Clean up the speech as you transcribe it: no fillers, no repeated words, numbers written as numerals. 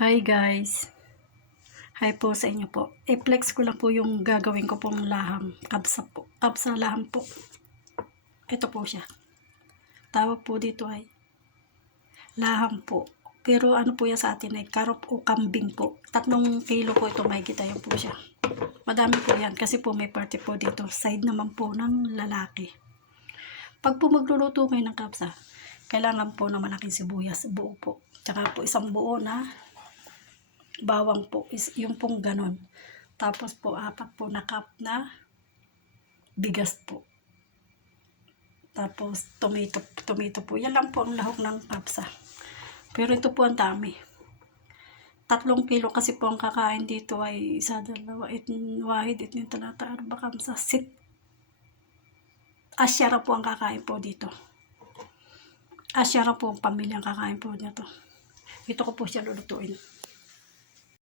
Hi guys! Hi po sa inyo po. I-flex ko lang po yung gagawin ko pong laham. Kabsa po. Kabsa laham po. Ito po siya. Tawag po dito ay laham po. Pero ano po yan sa atin ay karop o kambing po. 3 kilo po ito, may kita yun po siya. Madami po yan kasi po may party po dito. Side naman po ng lalaki. Pag po magluluto kayo ng kabsa, kailangan po na malaking sibuyas. Buo po. Tsaka po isang buo na bawang po, is yung pong ganon. Tapos po 4 po na cup na bigas po. Tapos tomato po. Yan lang po ang lahok ng kapsa. Pero ito po ang dami. 3 kilo kasi po ang kakain dito ay 1, 2, 3, wahid, 2, 3, 4, kamsa, 6. Asyara po ang kakain po dito. Asyara po ang pamilya ang kakain po nito. Ito ko po siya lulutuin.